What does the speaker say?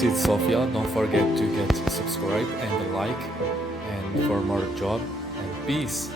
this is Sofia. Don't forget to get subscribe and like and for more job and peace.